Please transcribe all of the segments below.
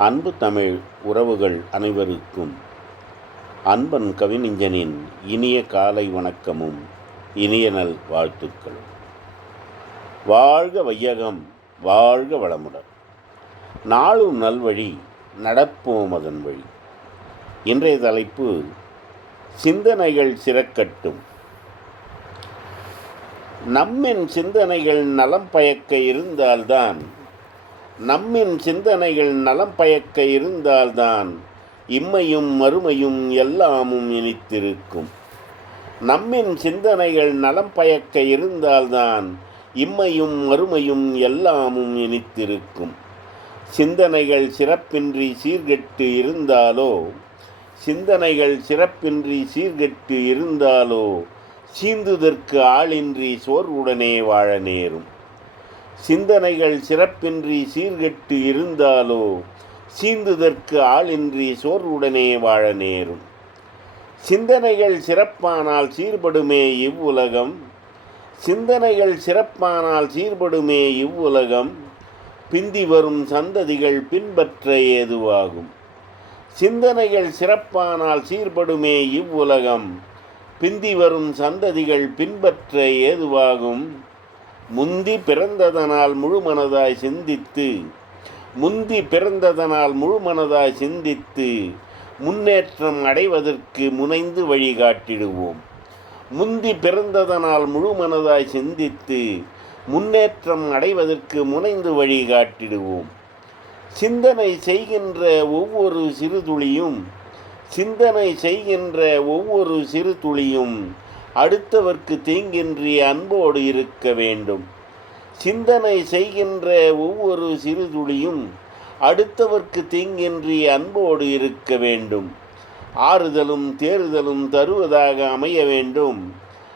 அன்பு தமிழ் உறவுகள் அனைவருக்கும் அன்பன் கவிஞனின் இனிய காலை வணக்கமும் இனிய நல் வாழ்த்துக்களும். வாழ்க வையகம் வாழ்க வளமுடன். நாளும் நல்வழி நடப்போம் அதன் வழி. இன்றைய தலைப்பு சிந்தனைகள் சிறக்கட்டும். நம்மின் சிந்தனைகள் நலம் பயக்க இருந்தால்தான் நம்மின் சிந்தனைகள் நலம் பயக்க இருந்தால்தான் இம்மையும் மறுமையும் எல்லாமும் இனித்திருக்கும். நம்மின் சிந்தனைகள் நலம் பயக்க இருந்தால்தான் இம்மையும் மறுமையும் எல்லாமும் இனித்திருக்கும். சிந்தனைகள் சிறப்பின்றி சீர்கெட்டு இருந்தாலோ சிந்தனைகள் சிறப்பின்றி சீர்கெட்டு இருந்தாலோ சீந்துதற்கு ஆளின்றி சோர்வுடனே வாழ நேரும். சிந்தனைகள் சிறப்பின்றி சீர்கெட்டு இருந்தாலோ சீந்துதற்கு ஆளின்றி சோர்வுடனே வாழ நேரும். சிந்தனைகள் சிறப்பானால் சீர்படுமே இவ்வுலகம். சிந்தனைகள் சிறப்பானால் சீர்படுமே இவ்வுலகம். பிந்தி வரும் சந்ததிகள் பின்பற்ற ஏதுவாகும். சிந்தனைகள் சிறப்பானால் சீர்படுமே இவ்வுலகம். பிந்தி வரும் சந்ததிகள் பின்பற்ற ஏதுவாகும். முந்தி பிறந்ததனால் முழுமனதாய் சிந்தித்து முந்தி பிறந்ததனால் முழுமனதாய் சிந்தித்து முன்னேற்றம் அடைவதற்கு முனைந்து வழிகாட்டிடுவோம். முந்தி பிறந்ததனால் முழுமனதாய் சிந்தித்து முன்னேற்றம் அடைவதற்கு முனைந்து வழிகாட்டிடுவோம். சிந்தனை செய்கின்ற ஒவ்வொரு சிறு துளியும் சிந்தனை செய்கின்ற ஒவ்வொரு சிறு துளியும் அடுத்தவர்க்கு தீங்கின்றி அன்போடு இருக்க வேண்டும். சிந்தனை செய்கின்ற ஒவ்வொரு சிறு துளியும் அடுத்தவர்க்கு தீங்கின்றி அன்போடு இருக்க வேண்டும். ஆறுதலும் தேறுதலும் தருவதாக அமைய வேண்டும்.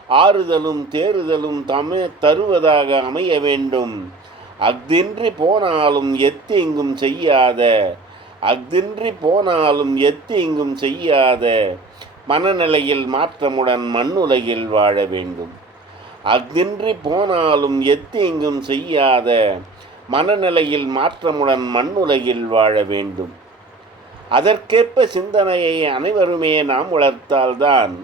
ஆறுதலும் தேறுதலும் தம தருவதாக அமைய வேண்டும். அஃதின்றி போனாலும் எத்தீங்கும் செய்யாத. அஃதின்றி போனாலும் எத்தீங்கும் செய்யாத. மனநிலையில் மாற்றமுடன் மண்ணுலகில் வாழ வேண்டும். அஃதின்றி போனாலும் எத்தீங்கும் செய்யாத மனநிலையில் மாற்றமுடன் மண்ணுலகில் வாழ வேண்டும். அதற்கேற்ப சிந்தனையை அனைவருமே நாம் வளர்த்தால்தான்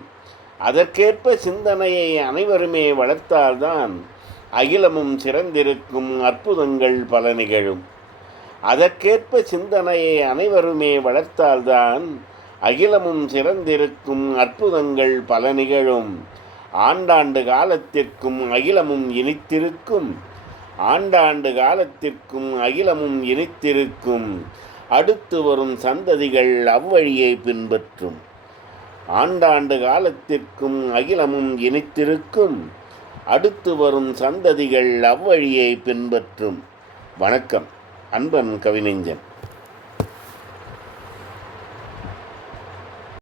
அதற்கேற்ப சிந்தனையை அனைவருமே வளர்த்தால்தான் அகிலமும் சிறந்திருக்கும் அற்புதங்கள் பல நிகழும். அதற்கேற்ப சிந்தனையை அனைவருமே வளர்த்தால்தான் அகிலமும் சிறந்திருக்கும் அற்புதங்கள் பல நிகழும். ஆண்டாண்டு காலத்திற்கும் அகிலமும் இனித்திருக்கும். ஆண்டாண்டு காலத்திற்கும் அகிலமும் இனித்திருக்கும். அடுத்து வரும் சந்ததிகள் அவ்வழியை பின்பற்றும். ஆண்டாண்டு காலத்திற்கும் அகிலமும் இனித்திருக்கும். அடுத்து வரும் சந்ததிகள் அவ்வழியை பின்பற்றும். வணக்கம். அன்பன் கவிநெஞ்சன்.